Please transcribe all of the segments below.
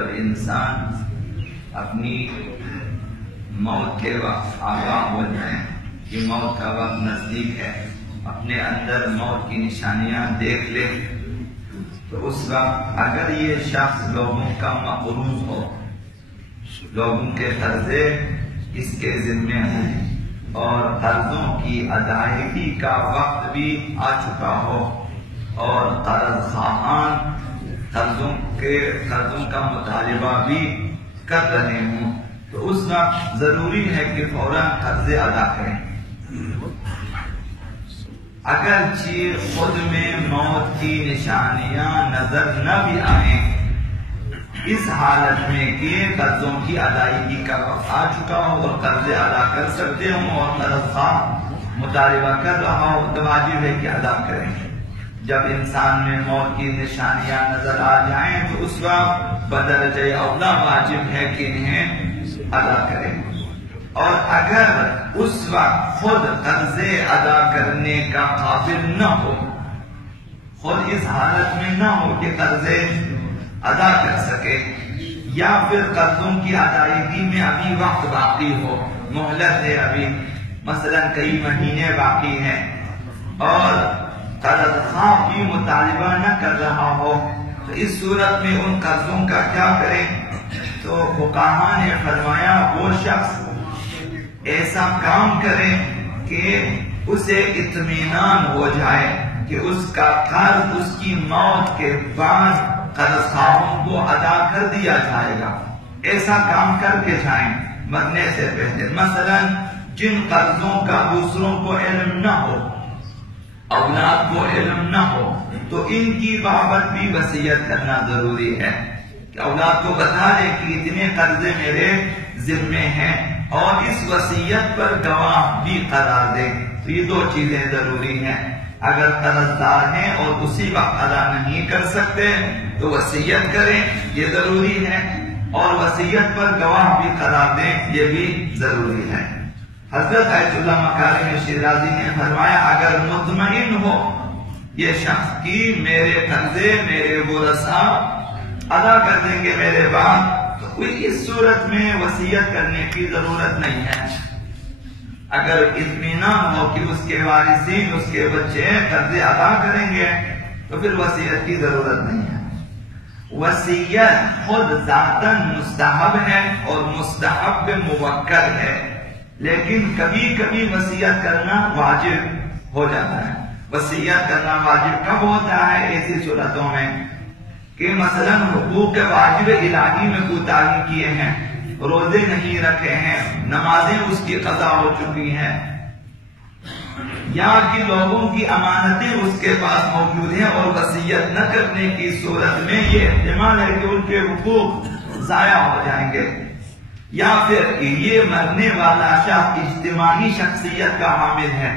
جب انسان اپنی موت کے وقت آگاہ ہو جائے کہ موت کا وقت نزدیک ہے، اپنے اندر موت کی نشانیاں دیکھ لے، تو اس وقت اگر یہ شخص لوگوں کا مقروض ہو، لوگوں کے قرضے اس کے ذمے ہیں اور قرضوں کی ادائیگی کا وقت بھی آ چکا ہو اور قرض خواہان قرضوں کا مطالبہ بھی کر رہے ہوں، تو اس وقت ضروری ہے کہ فوراً قرضے ادا کریں۔ اگرچہ خود میں موت کی نشانیاں نظر نہ بھی آئیں، اس حالت میں کہ قرضوں کی ادائیگی کا وقت آ چکا ہو اور قرضے ادا کر سکتے ہوں اور قرض خواہ مطالبہ کر رہا ہو، تو واجب ہے کہ ادا کریں۔ جب انسان میں موت کی نشانیاں نظر آ جائیں تو اس وقت بدرجہ اولا واجب ہے کہ انہیں ادا کریں، اور اگر اس وقت خود قرضے ادا کرنے کا قابل نہ ہو، خود اس حالت میں نہ ہو کہ قرضے ادا کر سکے، یا پھر قرضوں کی ادائیگی میں ابھی وقت باقی ہو، مہلت ہے، ابھی مثلا کئی مہینے باقی ہیں اور قرض خواہ بھی مطالبہ نہ کر رہا ہو، تو اس صورت میں ان قرضوں کا کیا کریں؟ تو فقہاء نے فرمایا وہ شخص ایسا کام کرے کہ اسے اطمینان ہو جائے کہ اس کا قرض اس کی موت کے بعد قرض خواہوں کو ادا کر دیا جائے گا، ایسا کام کر کے جائیں مرنے سے پہلے۔ مثلا جن قرضوں کا دوسروں کو علم نہ ہو، اولاد کو علم نہ ہو، تو ان کی بابت بھی وصیت کرنا ضروری ہے کہ اولاد کو بتا دے کہ اتنے قرضے میرے ذمے ہیں، اور اس وصیت پر گواہ بھی قرار دے۔ تو یہ دو چیزیں ضروری ہیں، اگر قرض دار ہیں اور اسی وقت ادا نہیں کر سکتے تو وصیت کریں، یہ ضروری ہے، اور وصیت پر گواہ بھی قرار دیں، یہ بھی ضروری ہے۔ حضرت آیت اللہ مکارم شیرازی نے فرمایا اگر مطمئن ہو یہ شخص کی میرے قرضے میرے ورثاء ادا کر دیں گے میرے بعد، تو کوئی اس صورت میں وصیت کرنے کی ضرورت نہیں ہے۔ اگر اطمینان ہو کہ اس کے وارثین اس کے بچے قرضے ادا کریں گے تو پھر وصیت کی ضرورت نہیں ہے۔ وصیت خود ذاتاً مستحب ہے اور مستحب موکل ہے، لیکن کبھی کبھی وصیت کرنا واجب ہو جاتا ہے۔ وصیت کرنا واجب کب ہوتا ہے؟ ایسی صورتوں میں کہ مثلا حقوق واجب الہی میں کوتاہی کیے ہیں، روزے نہیں رکھے ہیں، نمازیں اس کی قضا ہو چکی ہیں، یا کہ لوگوں کی امانتیں اس کے پاس موجود ہیں اور وصیت نہ کرنے کی صورت میں یہ احتمال ہے کہ ان کے حقوق ضائع ہو جائیں گے، یا پھر یہ مرنے والا شخص اجتماعی شخصیت کا حامل ہے،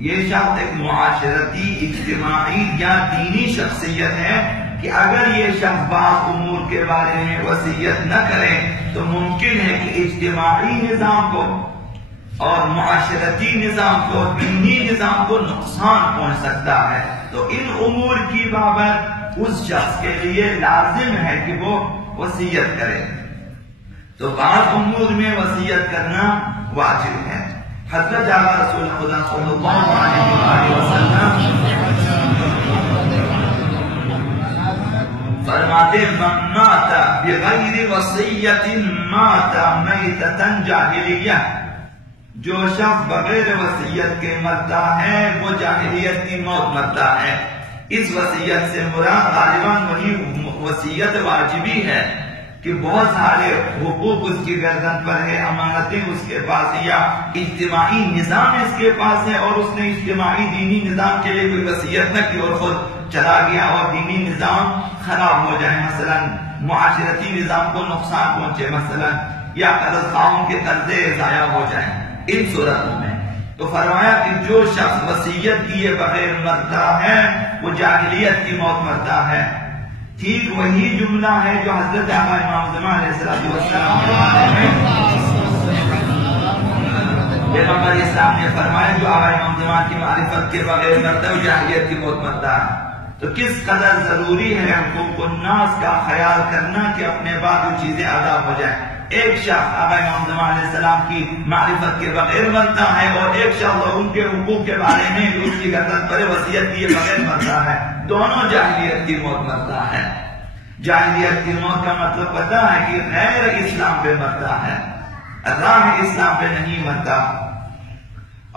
یہ شخص ایک معاشرتی اجتماعی یا دینی شخصیت ہے کہ اگر یہ شخص بعض امور کے بارے میں وصیت نہ کرے تو ممکن ہے کہ اجتماعی نظام کو اور معاشرتی نظام کو، دینی نظام کو نقصان پہنچ سکتا ہے، تو ان امور کی بابت اس شخص کے لیے لازم ہے کہ وہ وصیت کرے، تو بعض امور میں وصیت کرنا واجب ہے۔ حضرت اعلیٰ رسول خدا صلی اللہ علیہ وسلم فرماتے من مات بغیر وصیت مات میتۃ جاہلیہ، جو شخص بغیر وصیت کے مرتا ہے وہ جاہلیت کی موت مرتا ہے۔ اس وصیت سے مراد غالباً وہی وصیت واجبی ہے کہ بہت سارے حقوق اس کی گردن پر ہے، امانتیں اس کے پاس ہے، یا اجتماعی نظام اس کے پاس ہے اور اس نے اجتماعی دینی نظام کے لیے کوئی وصیت نہ کی اور خود چلا گیا اور دینی نظام خراب ہو جائے، مثلا معاشرتی نظام کو نقصان پہنچے مثلا، یا قرض خواہوں کے قرضے ضائع ہو جائیں، ان صورتوں میں تو فرمایا کہ جو شخص وصیت کیے بغیر مرتا ہے وہ جاہلیت کی موت مرتا ہے۔ ٹھیک وہی جملہ ہے جو حضرت آقا امام زمان علیہ السلام پیغمبر اسلام نے فرمایا جو آقا امام زمان کی معرفت کے بغیر مرتا ہے وہ جاہلیت کی موت مرتا ہے۔ تو کس قدر ضروری ہے حقوق الناس کا خیال کرنا کہ اپنے بعد وہ چیزیں ادا ہو جائیں۔ ایک شخص آقا امام زمان علیہ السلام کی معرفت کے بغیر مرتا ہے، اور ایک شخص ان کے حقوق کے بارے میں اس کی گردن پر وصیت کیے بغیر مرتا ہے۔ دونوں جاہلیت کی موت مرتا ہے۔ جاہلیت کی موت کا مطلب پتہ ہے کہ غیر اسلام پہ مرتا ہے، راہ اسلام پہ نہیں مرتا۔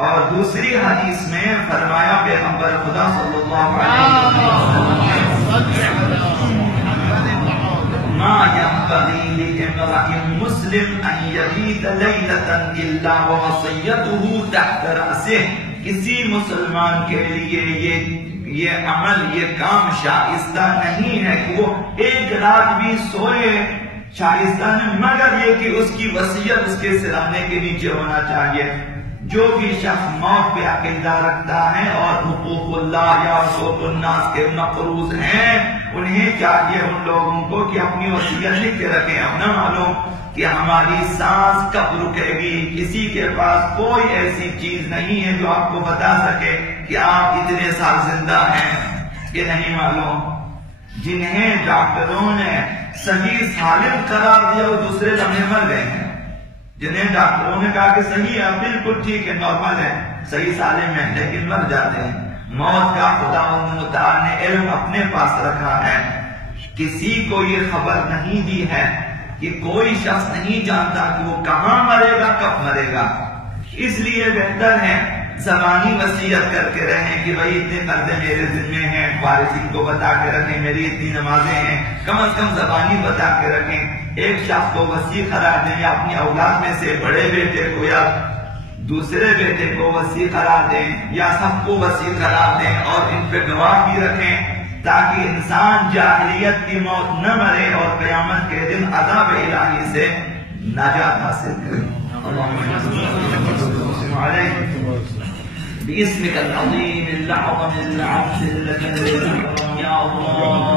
اور دوسری حدیث میں فرمایا پیغمبر خدا صلی اللہ علیہ وسلم ما ينبغي لامرئ مسلم ان يبيت ليلة الا ووصيته تحت رأسه۔ کسی مسلمان کے لیے یہ عمل، یہ کام شائستہ نہیں ہے کہ وہ ایک رات بھی سوئے، شائستہ نہیں، مگر یہ کہ اس کی وصیت اس کے سرانے کے نیچے ہونا چاہیے۔ جو بھی شخص موت پہ عقیدہ رکھتا ہے اور حقوق اللہ یا حقوق الناس کے مقروض ہیں، انہیں چاہیے ان لوگوں کو کہ اپنی وصیت لکھ کے رکھیں۔ اب نہ معلوم کہ ہماری سانس کب رکے گی، کسی کے پاس کوئی ایسی چیز نہیں ہے جو آپ کو بتا سکے کہ آپ اتنے سال زندہ ہیں، یہ نہیں معلوم۔ جنہیں ڈاکٹروں نے صحیح سالم قرار دیا وہ دوسرے لمحے مر گئے ہیں۔ جنہیں ڈاکٹروں نے کہا کہ صحیح ہے، بالکل ٹھیک ہے، نارمل ہے، صحیح سالم ہے، لیکن مر جاتے ہیں۔ موت کا خدا متعال نے علم اپنے پاس رکھا ہے، کسی کو یہ خبر نہیں دی ہے کہ کوئی شخص نہیں جانتا کہ وہ کہاں مرے گا، کب مرے گا۔ اس لیے بہتر ہے زبانی وصیت کر کے رہیں کہ بھائی اتنے قرضے میرے ذمے ہیں، وارثین کو بتا کے رکھیں، میری اتنی نمازیں ہیں، کم از کم زبانی بتا کے رکھیں۔ ایک شخص کو وصی قرار دیں، یا اپنی اولاد میں سے بڑے بیٹے کو یا دوسرے بیٹے کو وصی قرار دیں، یا سب کو وصی قرار دیں، اور ان پہ گواہ بھی رکھیں تاکہ انسان جاہلیت کی موت نہ مرے اور قیامت کے دن عذاب الہی سے نجات حاصل کرے۔ باسمك العظيم الأعظم العبد الأكرم يا الله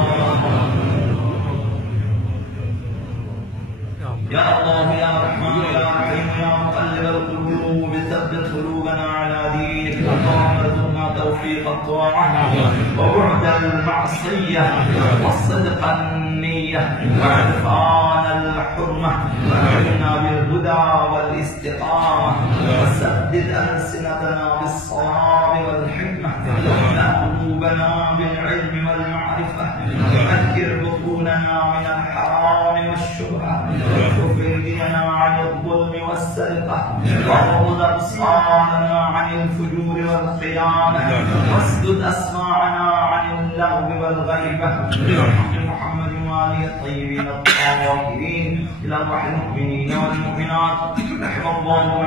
يا الله يا رحمن يا رحيم يا مقلب القلوب ثبت قلوبنا على دينك اللهم ارزقنا توفيق الطاعة وبعد المعصية والصدق النية وعرفان الحرمة واجعلنا بالهدى والاستقامة وسدد ألسنتنا بالصواب والحكمة واملأ قلوبنا بالعلم والمعرفة وذكر بطوننا من الحرام والشبهة وكف ايدينا عن الظلم والسرقة واغض أبصارنا عن الفجور والخيانة واسدد أسماعنا عن اللغو والغيبة برحمة محمد وآله الطيبين الطاهرين إلى روح المؤمنين والمؤمنات رحم الله